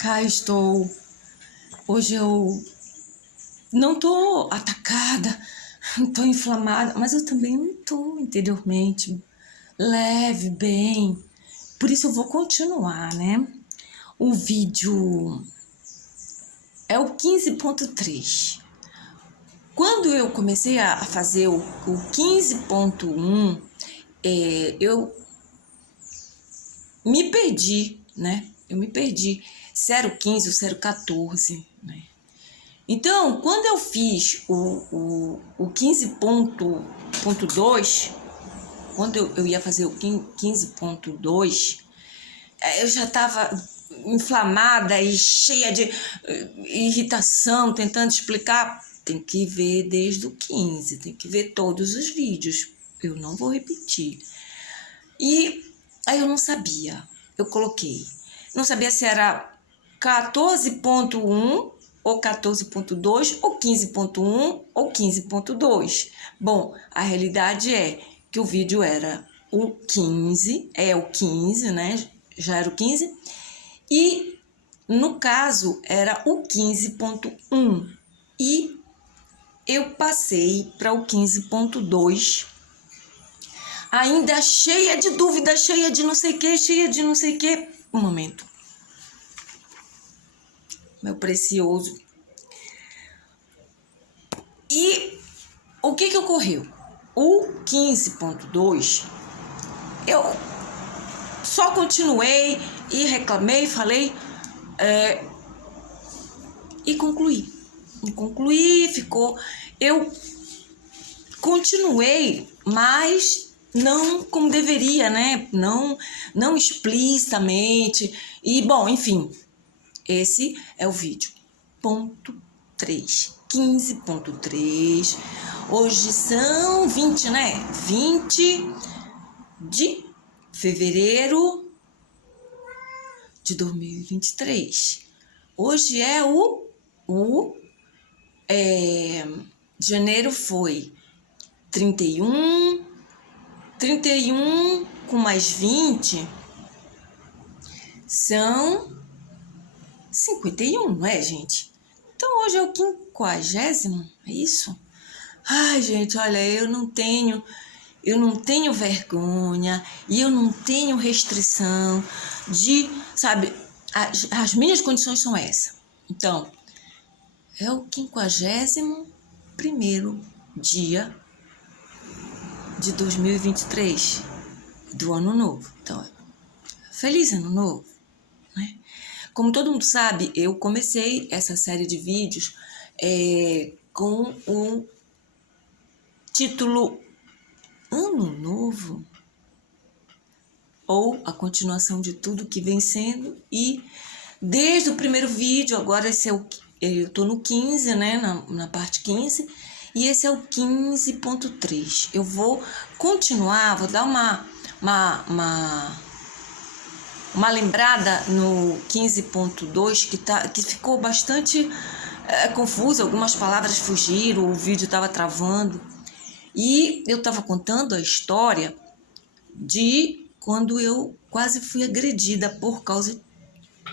Cá estou. Hoje eu não tô atacada, não tô inflamada, mas eu também não tô interiormente leve, bem. Por isso eu vou continuar, né? O vídeo é o 15.3. Quando eu comecei a fazer o 15.1, eu me perdi, né? Eu me perdi. 015 ou 014, né? Então, quando eu fiz o 15.2, quando eu ia fazer o 15.2, eu já estava inflamada e cheia de irritação, tentando explicar. Tem que ver desde o 15, tem que ver todos os vídeos. Eu não vou repetir. E aí eu não sabia. Eu coloquei. Não sabia se era 14.1 ou 14.2 ou 15.1 ou 15.2. Bom, a realidade é que o vídeo era o 15, né? Já era o 15. E no caso era o 15.1. E eu passei para o 15.2. Ainda cheia de dúvida, cheia de não sei o que. Um momento. Meu precioso. E o que ocorreu? O 15.2, eu só continuei e reclamei, falei e concluí. Ficou. Eu continuei, mas não como deveria, né? Não explicitamente. E, bom, enfim, esse é o vídeo. Ponto 3. 15.3. Hoje são 20, né? 20 de fevereiro de 2023. Hoje é janeiro foi 31 com mais 20 são 51, não é, gente? Então hoje é o 50º, é isso? Ai, gente, olha, eu não tenho vergonha e eu não tenho restrição de, sabe, as minhas condições são essas. Então, é o 51º dia de 2023, do ano novo. Então, feliz ano novo, né? Como todo mundo sabe, eu comecei essa série de vídeos com o título Ano Novo, ou a continuação de tudo que vem sendo. E desde o primeiro vídeo, agora eu tô no 15, né, na parte 15, e esse é o 15.3. Eu vou continuar, vou dar uma lembrada no 15.2, que ficou bastante confuso, algumas palavras fugiram, o vídeo estava travando. E eu estava contando a história de quando eu quase fui agredida por causa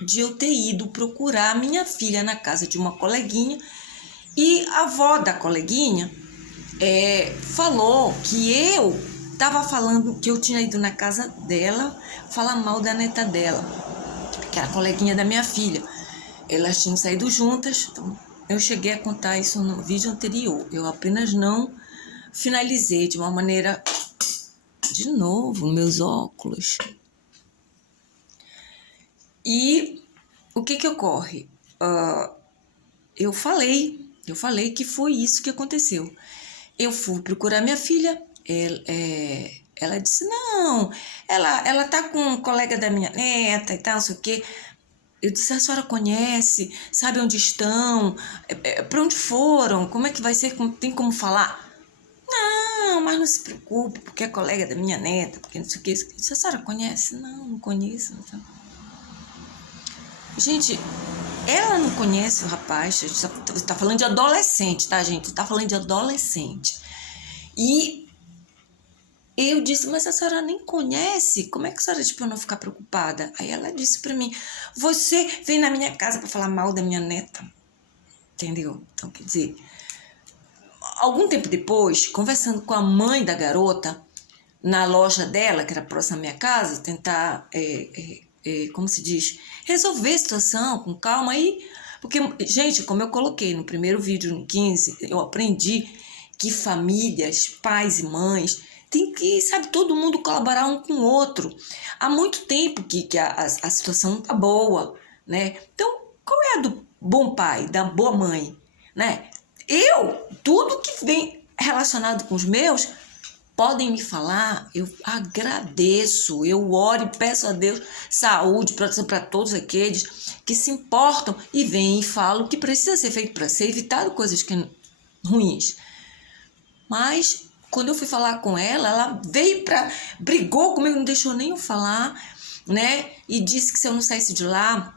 de eu ter ido procurar a minha filha na casa de uma coleguinha, e a avó da coleguinha falou que eu estava falando que eu tinha ido na casa dela falar mal da neta dela, que era coleguinha da minha filha. Elas tinham saído juntas, então eu cheguei a contar isso no vídeo anterior. Eu apenas não finalizei de uma maneira... De novo, meus óculos. E o que ocorre? Eu falei que foi isso que aconteceu. Eu fui procurar minha filha, ela disse, não, ela tá com um colega da minha neta e tal, não sei o quê. Eu disse, a senhora conhece, sabe onde estão, para onde foram, como é que vai ser, tem como falar? Não, mas não se preocupe, porque é colega da minha neta, porque não sei o que. A senhora conhece? Não conheço. Então. Gente, ela não conhece o rapaz, a gente tá falando de adolescente, tá, gente? Tá falando de adolescente. E Eu disse, mas a senhora nem conhece, como é que a senhora diz para eu não ficar preocupada? Aí ela disse para mim, você vem na minha casa para falar mal da minha neta, entendeu? Então, quer dizer, algum tempo depois, conversando com a mãe da garota, na loja dela, que era próxima à minha casa, tentar, como se diz, resolver a situação com calma aí, porque, gente, como eu coloquei no primeiro vídeo, no 15, eu aprendi que famílias, pais e mães, tem que, sabe, todo mundo colaborar um com o outro. Há muito tempo que a situação não tá boa, né? Então, qual é a do bom pai, da boa mãe, né? Tudo que vem relacionado com os meus, podem me falar, eu agradeço, eu oro e peço a Deus saúde, proteção para todos aqueles que se importam e vêm e falam o que precisa ser feito para ser evitado coisas ruins. Mas quando eu fui falar com ela veio brigou comigo, não deixou nem eu falar, né? E disse que se eu não saísse de lá,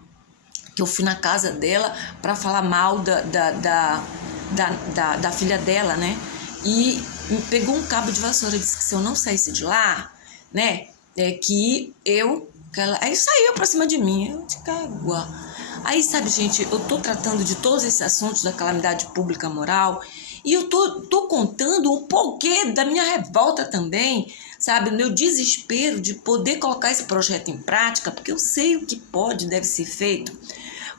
que eu fui na casa dela para falar mal da filha dela, né? E me pegou um cabo de vassoura, disse que se eu não saísse de lá, né? Aí saiu pra cima de mim, eu de cágua. Aí, sabe, gente, eu tô tratando de todos esses assuntos da calamidade pública moral e eu tô contando o porquê da minha revolta também, sabe? O meu desespero de poder colocar esse projeto em prática, porque eu sei o que pode e deve ser feito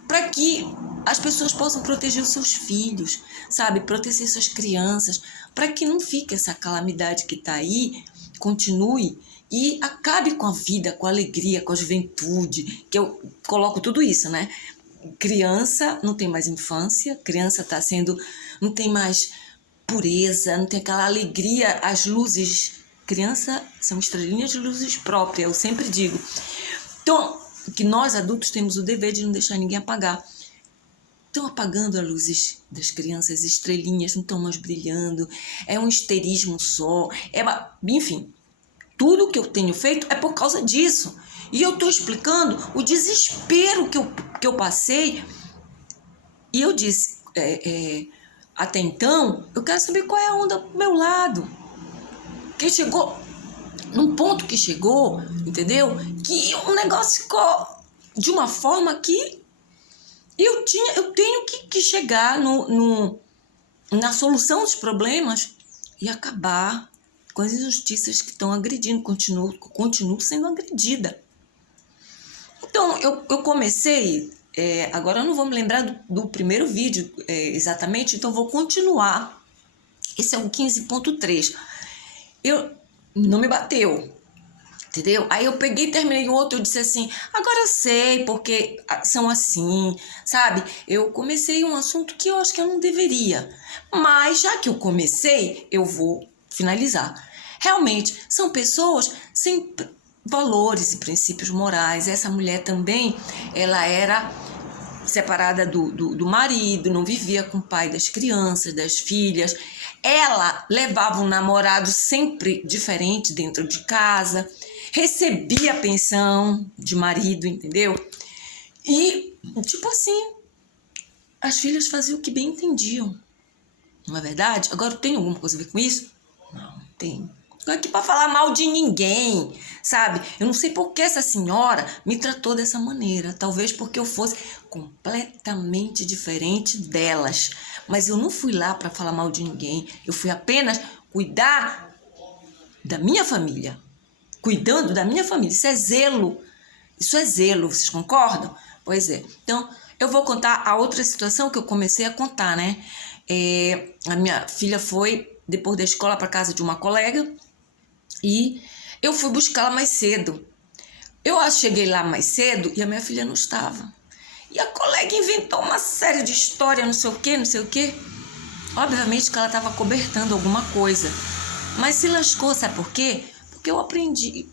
para que as pessoas possam proteger os seus filhos, sabe? Proteger suas crianças, para que não fique essa calamidade que está aí, continue e acabe com a vida, com a alegria, com a juventude, que eu coloco tudo isso, né? Criança não tem mais infância, criança não tem mais pureza, não tem aquela alegria, as luzes. Criança são estrelinhas de luzes próprias, eu sempre digo. Então, que nós adultos temos o dever de não deixar ninguém apagar. Estão apagando as luzes das crianças, as estrelinhas não estão mais brilhando, é um histerismo só, enfim, tudo que eu tenho feito é por causa disso. E eu estou explicando o desespero que eu passei. E eu disse, até então, eu quero saber qual é a onda do meu lado. Porque chegou num ponto que chegou, entendeu? Que o negócio ficou de uma forma que eu tenho que chegar na solução dos problemas e acabar com as injustiças que estão agredindo, continuo sendo agredida. Então, eu comecei, agora eu não vou me lembrar do primeiro vídeo exatamente, então vou continuar. Esse é o 15.3. Não me bateu, entendeu? Aí eu peguei e terminei o outro, eu disse assim, agora eu sei porque são assim, sabe? Eu comecei um assunto que eu acho que eu não deveria, mas já que eu comecei, eu vou finalizar. Realmente, são pessoas sem valores e princípios morais. Essa mulher também, ela era separada do marido, não vivia com o pai das crianças, das filhas. Ela levava um namorado sempre diferente dentro de casa, recebia pensão de marido, entendeu? E, tipo assim, as filhas faziam o que bem entendiam. Não é verdade? Agora, tem alguma coisa a ver com isso? Não, tem. Não é aqui para falar mal de ninguém, sabe? Eu não sei por que essa senhora me tratou dessa maneira. Talvez porque eu fosse completamente diferente delas. Mas eu não fui lá para falar mal de ninguém. Eu fui apenas cuidar da minha família. Cuidando da minha família. Isso é zelo. Isso é zelo. Vocês concordam? Pois é. Então, eu vou contar a outra situação que eu comecei a contar, né? A minha filha foi, depois da escola, para casa de uma colega. E eu fui buscá-la mais cedo. Eu cheguei lá mais cedo e a minha filha não estava. E a colega inventou uma série de histórias, não sei o quê, não sei o quê. Obviamente que ela estava cobertando alguma coisa. Mas se lascou, sabe por quê? Porque eu aprendi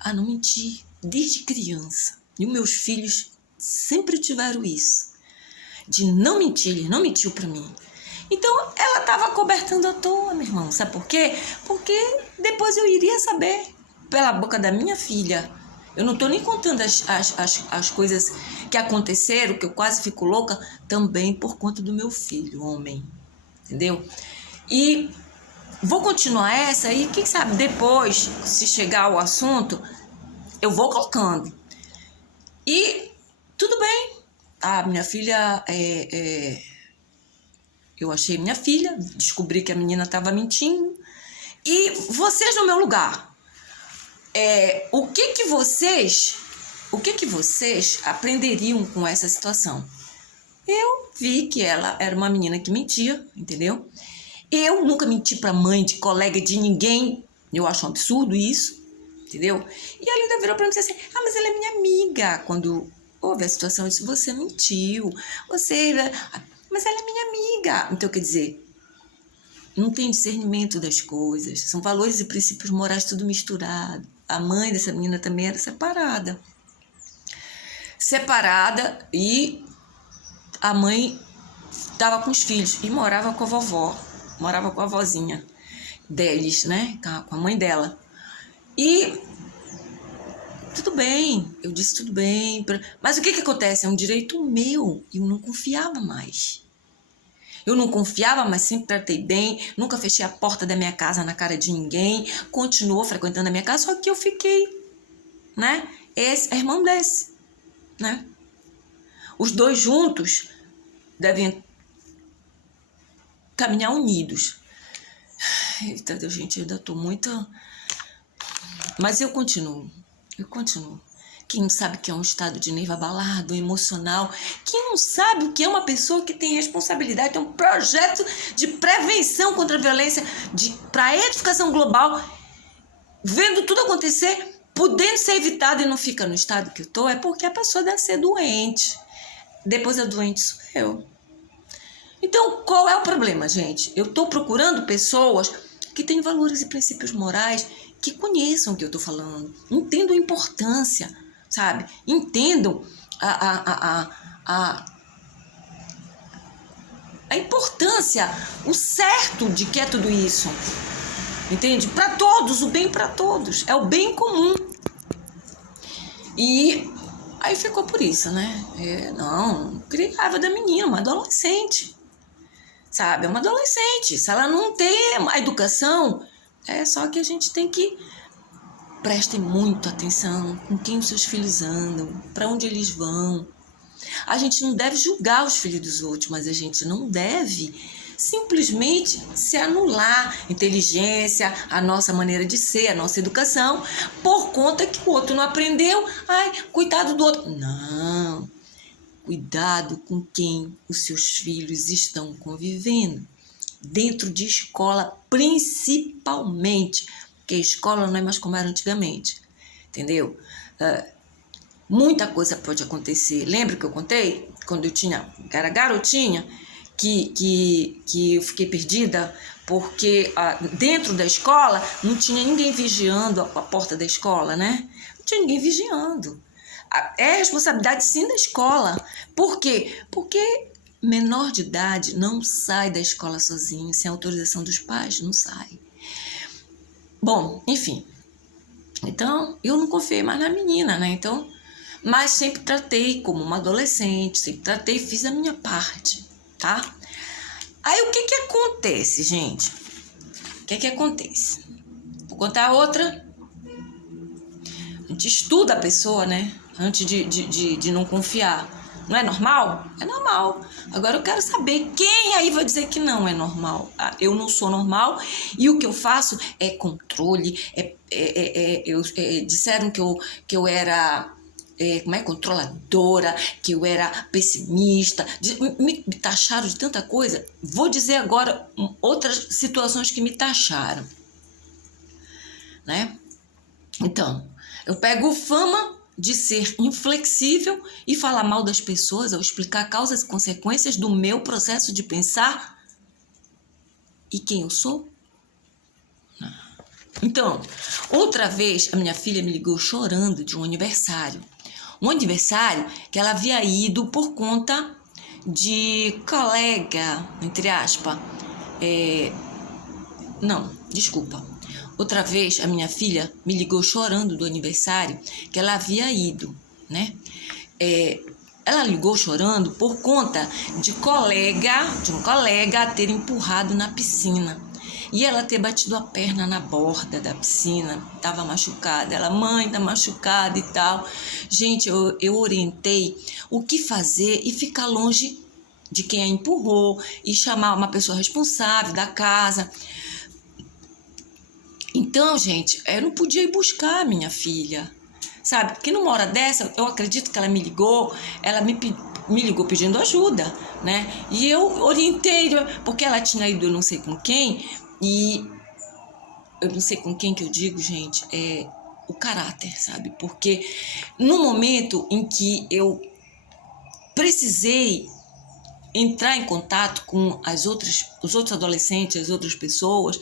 a não mentir desde criança. E os meus filhos sempre tiveram isso. De não mentir, ele não mentiu para mim. Então, ela estava cobertando à toa, meu irmão. Sabe por quê? Porque depois eu iria saber pela boca da minha filha. Eu não estou nem contando as coisas que aconteceram, que eu quase fico louca, também por conta do meu filho, homem. Entendeu? E vou continuar essa e quem sabe depois, se chegar ao assunto, eu vou colocando. E tudo bem. A minha filha, eu achei minha filha, descobri que a menina estava mentindo. E vocês no meu lugar, o que que vocês aprenderiam com essa situação? Eu vi que ela era uma menina que mentia, entendeu? Eu nunca menti pra mãe, de colega, de ninguém. Eu acho um absurdo isso, entendeu? E a Linda virou pra mim e disse assim, mas ela é minha amiga. Quando houve a situação, eu disse, você mentiu, mas ela é minha amiga. Então, quer dizer, não tem discernimento das coisas. São valores e princípios morais tudo misturado. A mãe dessa menina também era separada. E a mãe estava com os filhos e morava com a vovó. Morava com a vozinha deles, né? Com a mãe dela. E tudo bem, eu disse tudo bem. Mas o que acontece? É um direito meu. Eu não confiava mais. Eu não confiava, mas sempre tratei bem. Nunca fechei a porta da minha casa na cara de ninguém. Continuou frequentando a minha casa, só que eu fiquei, né? Esse é irmão desse, né? Os dois juntos devem caminhar unidos. Eita Deus, gente, eu ainda tô muito... Mas eu continuo. Quem não sabe o que é um estado de nervo abalado, emocional, quem não sabe o que é uma pessoa que tem responsabilidade, tem um projeto de prevenção contra a violência, para a edificação global, vendo tudo acontecer, podendo ser evitado e não fica no estado que eu tô, é porque a pessoa deve ser doente. Depois a doente sou eu. Então, qual é o problema, gente? Eu tô procurando pessoas que têm valores e princípios morais, que conheçam o que eu tô falando, entendam a importância, sabe? Entendam a importância, o certo de que é tudo isso. Entende? Para todos, o bem para todos. É o bem comum. E aí ficou por isso, né? Não, criei raiva da menina, uma adolescente. Sabe? É uma adolescente. Se ela não tem a educação, é só que a gente tem que... Prestem muito atenção com quem os seus filhos andam, para onde eles vão. A gente não deve julgar os filhos dos outros, mas a gente não deve simplesmente se anular a inteligência, a nossa maneira de ser, a nossa educação, por conta que o outro não aprendeu. Ai, coitado do outro. Não. Cuidado com quem os seus filhos estão convivendo. Dentro de escola, principalmente. Porque a escola não é mais como era antigamente, entendeu? Muita coisa pode acontecer. Lembra que eu contei? Quando eu era garotinha, que eu fiquei perdida, porque dentro da escola não tinha ninguém vigiando a porta da escola, né? Não tinha ninguém vigiando. É responsabilidade, sim, da escola. Por quê? Porque menor de idade não sai da escola sozinho, sem autorização dos pais, não sai. Bom, enfim, então eu não confiei mais na menina, né? Então, mas sempre tratei como uma adolescente, sempre tratei, fiz a minha parte, tá? Aí o que acontece, gente? O que acontece? Vou contar outra. A gente estuda a pessoa, né? Antes de não confiar. Não é normal? É normal. Agora eu quero saber quem aí vai dizer que não é normal. Eu não sou normal e o que eu faço é controle. Disseram que eu era controladora, que eu era pessimista. Me taxaram de tanta coisa. Vou dizer agora outras situações que me taxaram, né? Então, eu pego fama de ser inflexível e falar mal das pessoas ao explicar causas e consequências do meu processo de pensar e quem eu sou? Não. Então, outra vez a minha filha me ligou chorando de um aniversário. Um aniversário que ela havia ido por conta de colega, entre aspas. Outra vez, a minha filha me ligou chorando do aniversário que ela havia ido, né? Ela ligou chorando por conta de um colega ter empurrado na piscina. e ela ter batido a perna na borda da piscina, estava machucada. Ela, mãe, tá machucada e tal. Gente, eu orientei o que fazer e ficar longe de quem a empurrou e chamar uma pessoa responsável da casa. Então, gente, eu não podia ir buscar a minha filha, sabe? Porque numa hora dessa, eu acredito que ela me ligou, ela me ligou pedindo ajuda, né? E eu orientei, porque ela tinha ido eu não sei com quem, e eu não sei com quem que eu digo, gente, é o caráter, sabe? Porque no momento em que eu precisei entrar em contato com os outros adolescentes, as outras pessoas,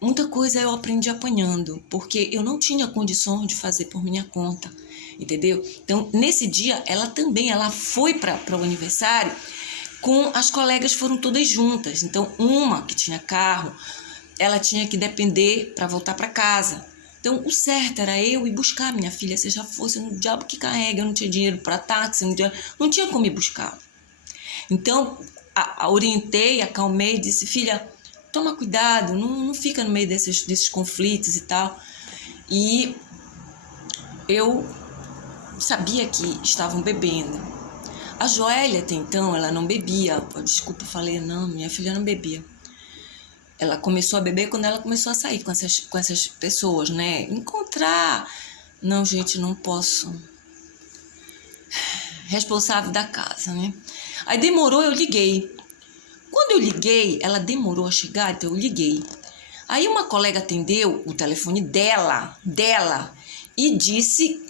muita coisa eu aprendi apanhando, porque eu não tinha condições de fazer por minha conta, entendeu? Então, nesse dia, ela foi para o aniversário, as colegas foram todas juntas. Então, uma que tinha carro, ela tinha que depender para voltar para casa. Então, o certo era eu ir buscar minha filha, seja fosse no diabo que carrega, eu não tinha dinheiro para táxi, não tinha como ir buscar. Então, orientei, acalmei, disse, filha, toma cuidado, não fica no meio desses conflitos e tal. E eu sabia que estavam bebendo. A Joélia, até então, ela não bebia. Desculpa, falei, não, minha filha não bebia. Ela começou a beber quando ela começou a sair com essas pessoas, né? Encontrar. Não, gente, não posso. Responsável da casa, né? Aí demorou, eu liguei. Quando eu liguei, ela demorou a chegar, então eu liguei. Aí uma colega atendeu o telefone dela, e disse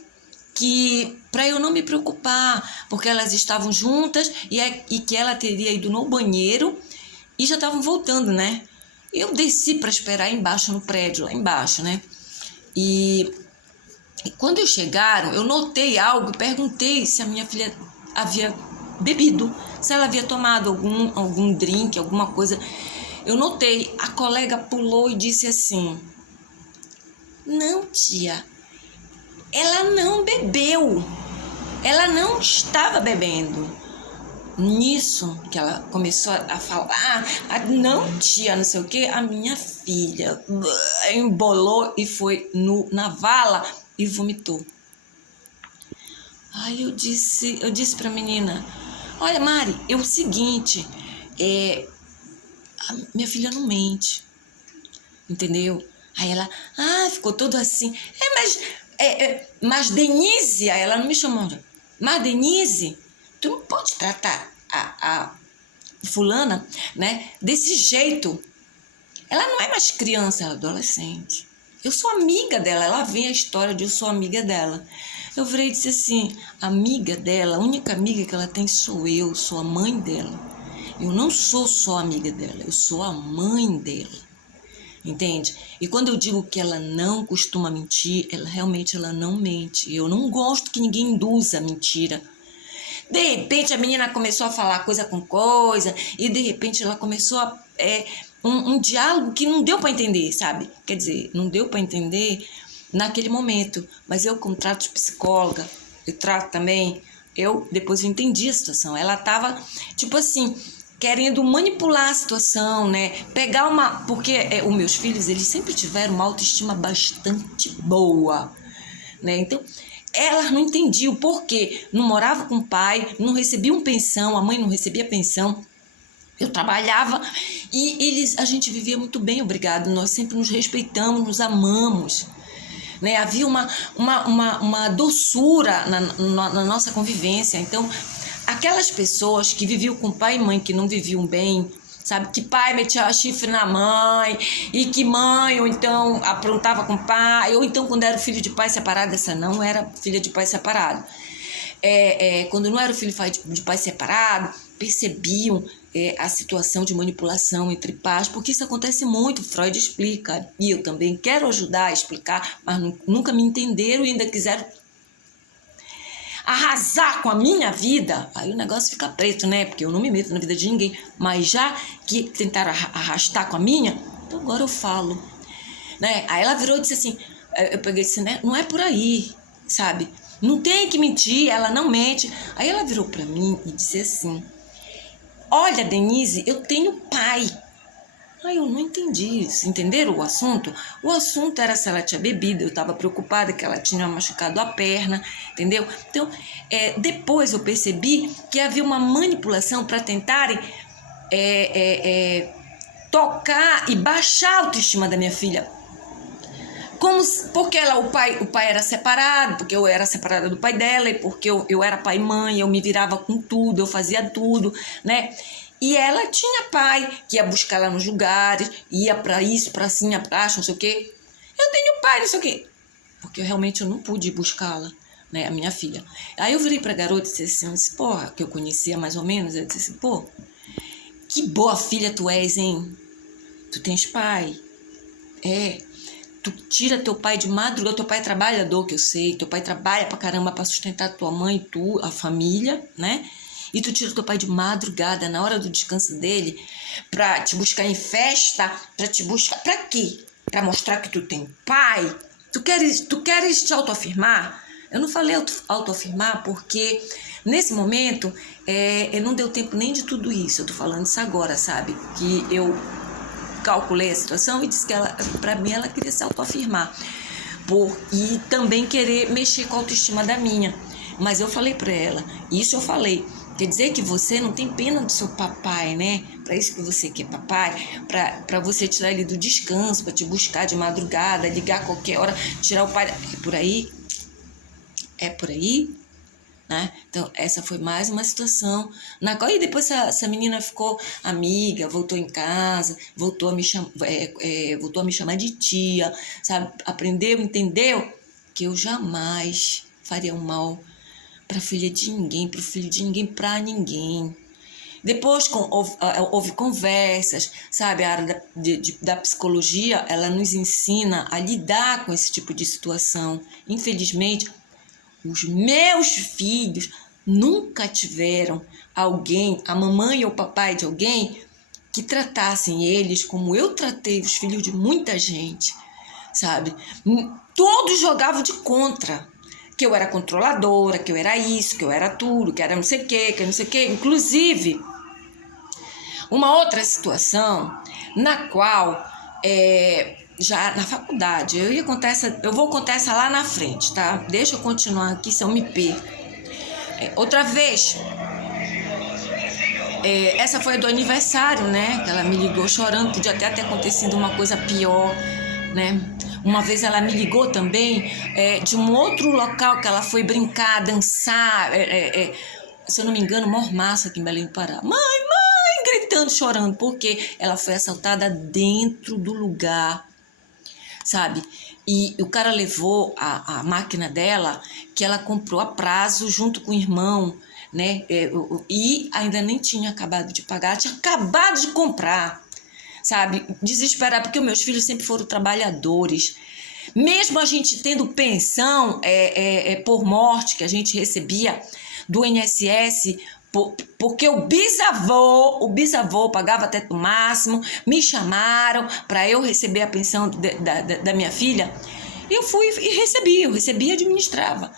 que para eu não me preocupar, porque elas estavam juntas e que ela teria ido no banheiro e já estavam voltando, né? Eu desci para esperar embaixo no prédio, lá embaixo, né? E quando eu chegaram, eu notei algo e perguntei se a minha filha havia bebido, se ela havia tomado algum drink, alguma coisa. Eu notei, a colega pulou e disse assim, não, tia, ela não bebeu, ela não estava bebendo. Nisso que ela começou a falar, não, tia, não sei o que, a minha filha embolou e foi na vala e vomitou. Aí eu disse pra menina, olha, Mari, é o seguinte, a minha filha não mente, entendeu? Aí ela, ficou todo assim, mas Denise, aí ela não me chamou, mas Denise, tu não pode tratar a fulana, né, desse jeito. Ela não é mais criança, ela é adolescente. Eu sou amiga dela, ela vem a história de eu sou amiga dela. Eu virei e disse assim, amiga dela, a única amiga que ela tem sou eu, sou a mãe dela. Eu não sou só amiga dela, eu sou a mãe dela. Entende? E quando eu digo que ela não costuma mentir, ela não mente. Eu não gosto que ninguém induza a mentira. De repente a menina começou a falar coisa com coisa e de repente ela começou a um diálogo que não deu para entender, sabe? Quer dizer, não deu para entender naquele momento, mas eu, como trato de psicóloga, eu trato também, depois eu entendi a situação. Ela tava, tipo assim, querendo manipular a situação, né? Porque os meus filhos, eles sempre tiveram uma autoestima bastante boa, né? Então, elas não entendiam por quê. Não morava com o pai, não recebiam pensão, a mãe não recebia pensão. Eu trabalhava e a gente vivia muito bem, obrigado. Nós sempre nos respeitamos, nos amamos, né? Havia uma doçura na nossa convivência. Então, aquelas pessoas que viviam com pai e mãe que não viviam bem, sabe? Que pai metia chifre na mãe e que mãe, ou então aprontava com pai, ou então quando era filho de pai separado, essa não era filha de pai separado. Quando não era filho de pai separado, percebiam a situação de manipulação entre pais, porque isso acontece muito, Freud explica, e eu também quero ajudar a explicar, mas nunca me entenderam e ainda quiseram arrasar com a minha vida. Aí o negócio fica preto, né? Porque eu não me meto na vida de ninguém, mas já que tentaram arrastar com a minha, então agora eu falo, né? Aí ela virou e disse assim, eu peguei e disse, né? Não é por aí, sabe? Não tem que mentir, ela não mente. Aí ela virou pra mim e disse assim, olha, Denise, eu tenho pai. Aí eu não entendi isso, entenderam o assunto? O assunto era se ela tinha bebido, eu estava preocupada que ela tinha machucado a perna, entendeu? Então, depois eu percebi que havia uma manipulação para tentarem tocar e baixar a autoestima da minha filha. Porque o pai era separado, porque eu era separada do pai dela, e porque eu era pai e mãe, eu me virava com tudo, eu fazia tudo, né? E ela tinha pai, que ia buscar ela nos lugares, ia pra isso, pra cima, pra baixo, não sei o quê. Eu tenho pai, não sei o quê. Porque realmente eu não pude ir buscá-la, né, a minha filha. Aí eu virei pra garota e disse assim, porra, que eu conhecia mais ou menos, eu disse assim, pô, que boa filha tu és, hein? Tu tens pai? Tu tira teu pai de madrugada, teu pai é trabalhador, que eu sei, teu pai trabalha pra caramba pra sustentar tua mãe, tu, a família, né? E tu tira teu pai de madrugada, na hora do descanso dele, pra te buscar em festa, pra te buscar... Pra quê? Pra mostrar que tu tem pai? Tu queres te autoafirmar? Eu não falei autoafirmar porque nesse momento não deu tempo nem de tudo isso. Eu tô falando isso agora, sabe? Que eu calculei a situação e disse que para mim ela queria se autoafirmar e também querer mexer com a autoestima da minha. Mas eu falei para ela, isso eu falei, quer dizer que você não tem pena do seu papai, né? Para isso que você quer papai, para você tirar ele do descanso, para te buscar de madrugada, ligar a qualquer hora, tirar o pai. É por aí, né? Então, essa foi mais uma situação na qual, e depois essa menina ficou amiga, voltou em casa, voltou a me chamar de tia, sabe? Aprendeu, entendeu que eu jamais faria um mal para filha de ninguém, para o filho de ninguém, para ninguém. Depois houve conversas, sabe? A área da psicologia, ela nos ensina a lidar com esse tipo de situação. Infelizmente, os meus filhos nunca tiveram alguém, a mamãe ou o papai de alguém, que tratassem eles como eu tratei os filhos de muita gente, sabe? Todos jogavam de contra. Que eu era controladora, que eu era isso, que eu era tudo, que era não sei o quê, que não sei o quê. Inclusive, uma outra situação na qual, já na faculdade, eu vou contar essa lá na frente, tá? Deixa eu continuar aqui, se eu me perco. Outra vez, essa foi do aniversário, né? Que ela me ligou chorando, podia até ter acontecido uma coisa pior, né? Uma vez ela me ligou também de um outro local que ela foi brincar, dançar, se eu não me engano, Mormaço aqui em Belém do Pará. Mãe, gritando, chorando, porque ela foi assaltada dentro do lugar, sabe? E o cara levou a máquina dela, que ela comprou a prazo junto com o irmão, né? E ainda nem tinha acabado de pagar, tinha acabado de comprar, sabe? Desesperada, porque os meus filhos sempre foram trabalhadores. Mesmo a gente tendo pensão por morte que a gente recebia do INSS, porque o bisavô pagava até o máximo, me chamaram para eu receber a pensão da minha filha. Eu fui e eu recebia e administrava.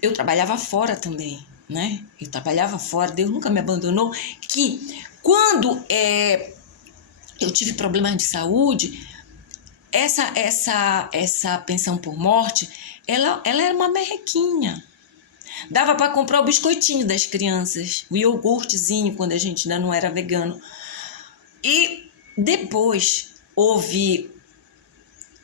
Eu trabalhava fora também, né? Eu trabalhava fora, Deus nunca me abandonou. Que quando eu tive problemas de saúde, essa pensão por morte, ela era uma merrequinha. Dava para comprar o biscoitinho das crianças, o iogurtezinho, quando a gente ainda não era vegano. E depois houve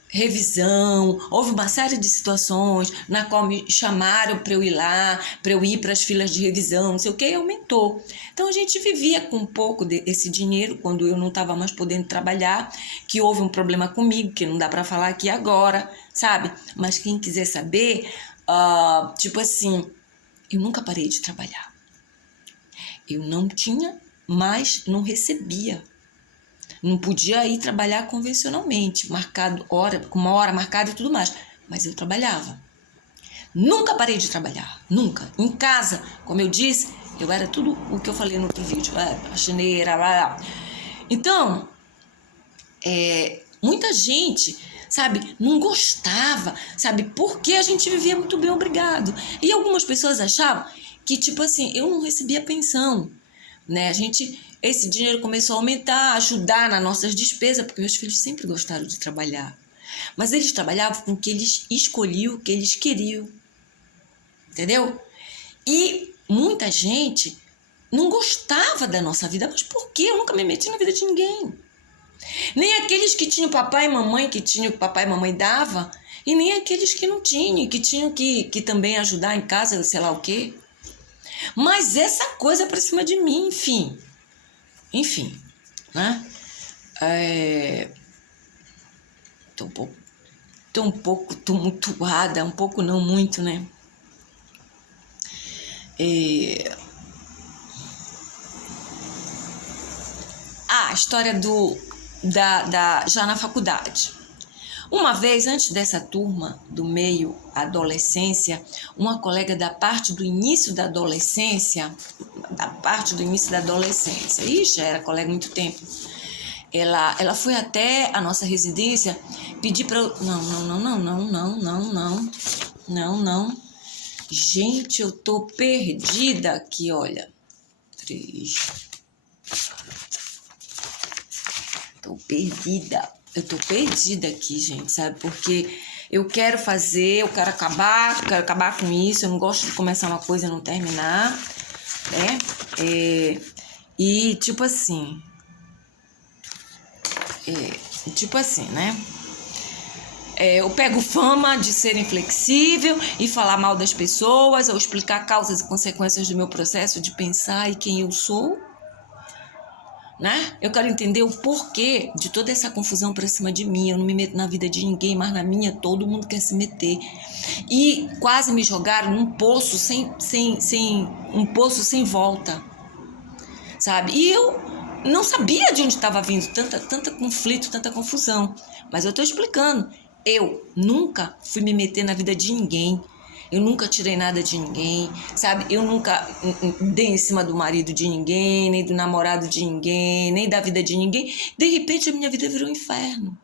revisão, houve uma série de situações na qual me chamaram para eu ir lá, para eu ir para as filas de revisão, não sei o que, e aumentou. Então a gente vivia com um pouco desse dinheiro quando eu não estava mais podendo trabalhar, que houve um problema comigo, que não dá para falar aqui agora, sabe? Mas quem quiser saber, tipo assim, eu nunca parei de trabalhar. Eu não tinha, mas não recebia. Não podia ir trabalhar convencionalmente, com uma hora marcada e tudo mais. Mas eu trabalhava. Nunca parei de trabalhar, nunca. Em casa, como eu disse, eu era tudo o que eu falei no outro vídeo. Faxineira, lá. Então, muita gente, sabe, não gostava, sabe, porque a gente vivia muito bem, obrigado. E algumas pessoas achavam que, tipo assim, eu não recebia pensão, né? Esse dinheiro começou a aumentar, ajudar nas nossas despesas, porque meus filhos sempre gostaram de trabalhar. Mas eles trabalhavam com o que eles escolhiam, o que eles queriam. Entendeu? E muita gente não gostava da nossa vida. Mas por quê? Eu nunca me meti na vida de ninguém. Nem aqueles que tinham papai e mamãe, que tinham o que papai e mamãe dava, e nem aqueles que não tinham, que tinham que também ajudar em casa, sei lá o quê. Mas essa coisa pra cima de mim, enfim, né? Tô um pouco tumultuada, um pouco não muito, né? A história já na faculdade. Uma vez, antes dessa turma do meio adolescência, uma colega da parte do início da adolescência, já era colega há muito tempo, ela foi até a nossa residência pedir para eu... Não. Gente, eu tô perdida aqui, olha. 3. Eu tô perdida aqui, gente, sabe? Porque eu quero acabar com isso. Eu não gosto de começar uma coisa e não terminar, né? E tipo assim, né? Eu pego fama de ser inflexível e falar mal das pessoas, ou explicar causas e consequências do meu processo de pensar e quem eu sou, né? Eu quero entender o porquê de toda essa confusão pra cima de mim. Eu não me meto na vida de ninguém, mas na minha todo mundo quer se meter. E quase me jogaram num poço um poço sem volta, sabe? E eu não sabia de onde estava vindo tanta conflito, tanta confusão. Mas eu tô explicando. Eu nunca fui me meter na vida de ninguém. Eu nunca tirei nada de ninguém, sabe? Eu nunca dei em cima do marido de ninguém, nem do namorado de ninguém, nem da vida de ninguém. De repente, a minha vida virou um inferno.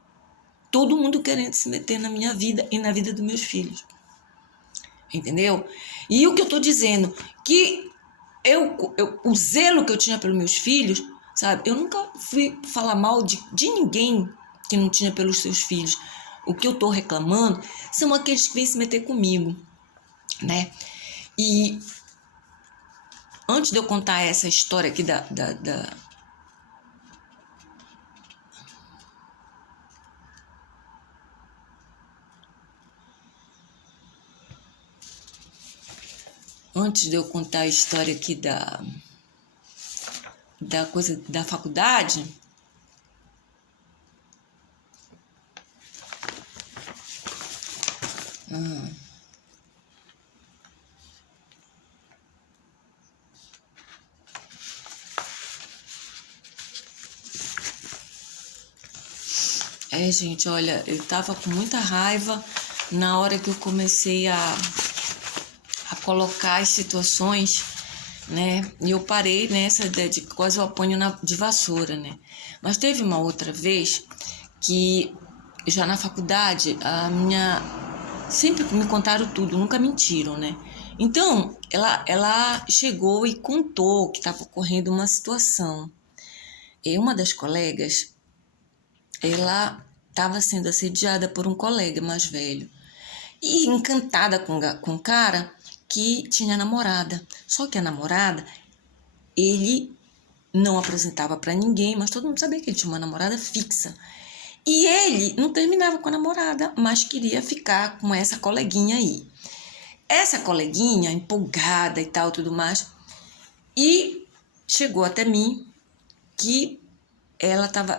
Todo mundo querendo se meter na minha vida e na vida dos meus filhos. Entendeu? E o que eu tô dizendo, que o zelo que eu tinha pelos meus filhos, sabe? Eu nunca fui falar mal de ninguém que não tinha pelos seus filhos. O que eu tô reclamando são aqueles que vêm se meter comigo, né? E antes de eu contar essa história aqui antes de eu contar a história aqui da coisa da faculdade, gente, olha, eu tava com muita raiva na hora que eu comecei a colocar as situações, né? E eu parei nessa de quase eu apanho de vassoura, né? Mas teve uma outra vez que, já na faculdade, sempre me contaram tudo, nunca mentiram, né? Então, ela chegou e contou que estava ocorrendo uma situação. E uma das colegas, ela estava sendo assediada por um colega mais velho. E encantada com o cara que tinha namorada. Só que a namorada, ele não apresentava para ninguém, mas todo mundo sabia que ele tinha uma namorada fixa. E ele não terminava com a namorada, mas queria ficar com essa coleguinha aí. Essa coleguinha, empolgada e tal, tudo mais, e chegou até mim que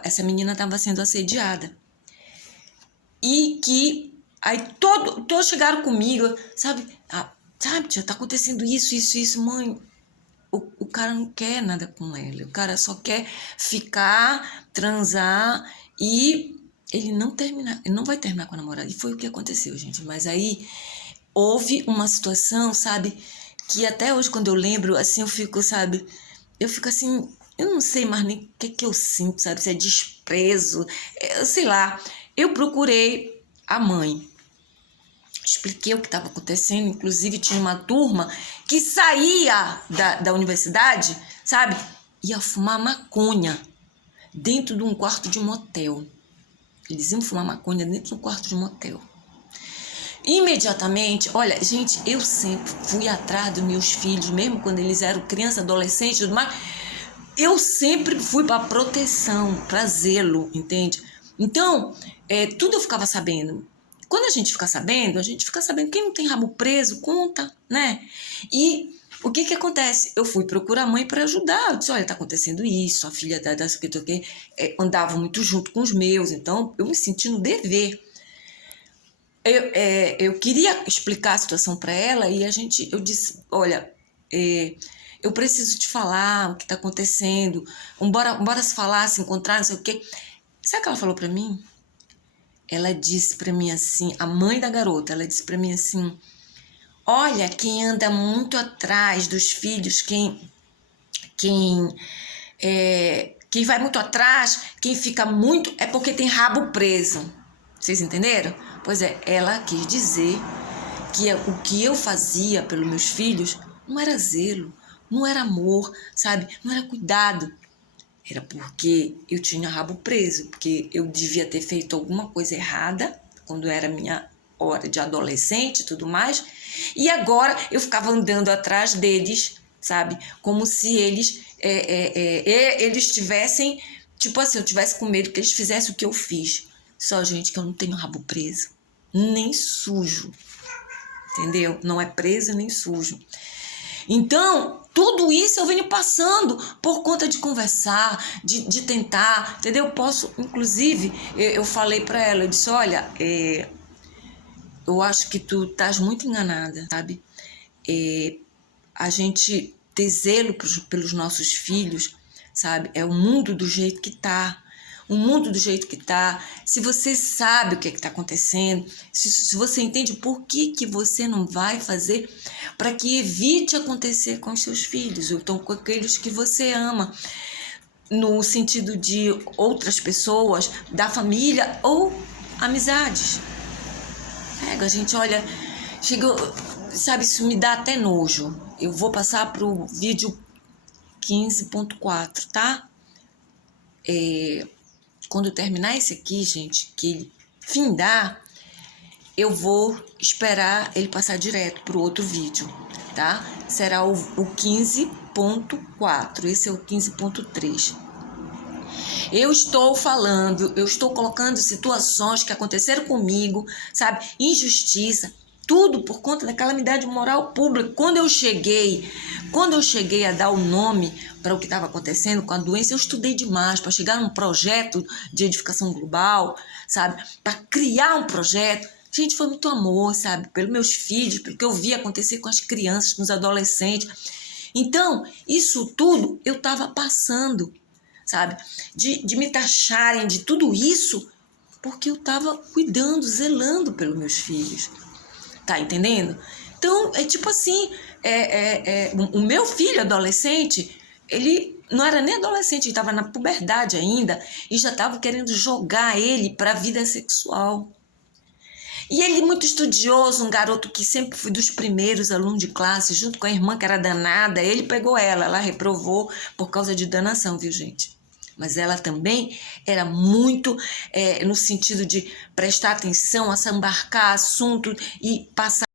essa menina estava sendo assediada. E que aí todos chegaram comigo, sabe, tia, tá acontecendo isso, mãe. O cara não quer nada com ela, o cara só quer ficar, transar, e ele não vai terminar com a namorada. E foi o que aconteceu, gente. Mas aí houve uma situação, sabe, que até hoje, quando eu lembro, assim, eu fico assim, eu não sei mais nem o que eu sinto, sabe, se é desprezo, sei lá. Eu procurei a mãe, expliquei o que estava acontecendo, inclusive tinha uma turma que saía da universidade, sabe, ia fumar maconha dentro de um quarto de motel. Eles iam fumar maconha dentro de um quarto de motel. Imediatamente, olha, gente, eu sempre fui atrás dos meus filhos, mesmo quando eles eram criança, adolescente e tudo mais, eu sempre fui para proteção, para zelo, entende? Então, tudo eu ficava sabendo. Quando a gente fica sabendo, quem não tem rabo preso, conta, né? E o que acontece? Eu fui procurar a mãe para ajudar. Eu disse, olha, tá acontecendo isso, a filha dessa que andava muito junto com os meus, então eu me senti no dever. Eu queria explicar a situação para ela e eu disse, olha, eu preciso te falar o que está acontecendo, bora se falar, se encontrar, não sei o quê. Sabe o que ela falou para mim? Ela disse para mim assim, a mãe da garota, ela disse para mim assim, olha, quem anda muito atrás dos filhos, quem vai muito atrás, quem fica muito, é porque tem rabo preso. Vocês entenderam? Pois é, ela quis dizer que o que eu fazia pelos meus filhos não era zelo, não era amor, sabe? Não era cuidado. Era porque eu tinha rabo preso, porque eu devia ter feito alguma coisa errada quando era minha hora de adolescente e tudo mais. E agora eu ficava andando atrás deles, sabe? Como se eles tivessem, tipo assim, eu tivesse com medo que eles fizessem o que eu fiz. Só, gente, que eu não tenho rabo preso, nem sujo, entendeu? Não é preso nem sujo. Então, tudo isso eu venho passando por conta de conversar, de tentar, entendeu? Eu posso, inclusive, eu falei para ela, eu disse, olha, eu acho que tu estás muito enganada, sabe? A gente ter zelo pelos nossos filhos, sabe? É o mundo do jeito que tá. O mundo do jeito que tá. Se você sabe o que está acontecendo, se você entende por que você não vai fazer para que evite acontecer com os seus filhos, ou então com aqueles que você ama, no sentido de outras pessoas, da família ou amizades. A gente olha, chegou, sabe, isso me dá até nojo. Eu vou passar pro vídeo 15.4, tá? Quando eu terminar esse aqui, gente, que ele findar, eu vou esperar ele passar direto pro outro vídeo, tá? Será o 15.4, esse é o 15.3. Eu estou colocando situações que aconteceram comigo, sabe? Injustiça, tudo por conta da calamidade moral pública. Quando eu cheguei a dar o nome para o que estava acontecendo com a doença, eu estudei demais para chegar num projeto de edificação global, sabe? Para criar um projeto. Gente, foi muito amor, sabe? Pelos meus filhos, pelo que eu vi acontecer com as crianças, com os adolescentes. Então, isso tudo eu estava passando, sabe? De me taxarem de tudo isso porque eu estava cuidando, zelando pelos meus filhos. Tá entendendo? Então, é tipo assim, o meu filho adolescente, ele não era nem adolescente, ele estava na puberdade ainda e já estava querendo jogar ele para a vida sexual. E ele muito estudioso, um garoto que sempre foi dos primeiros alunos de classe, junto com a irmã que era danada, ele pegou ela reprovou por causa de danação, viu, gente? Mas ela também era muito no sentido de prestar atenção, assambarcar assunto e passar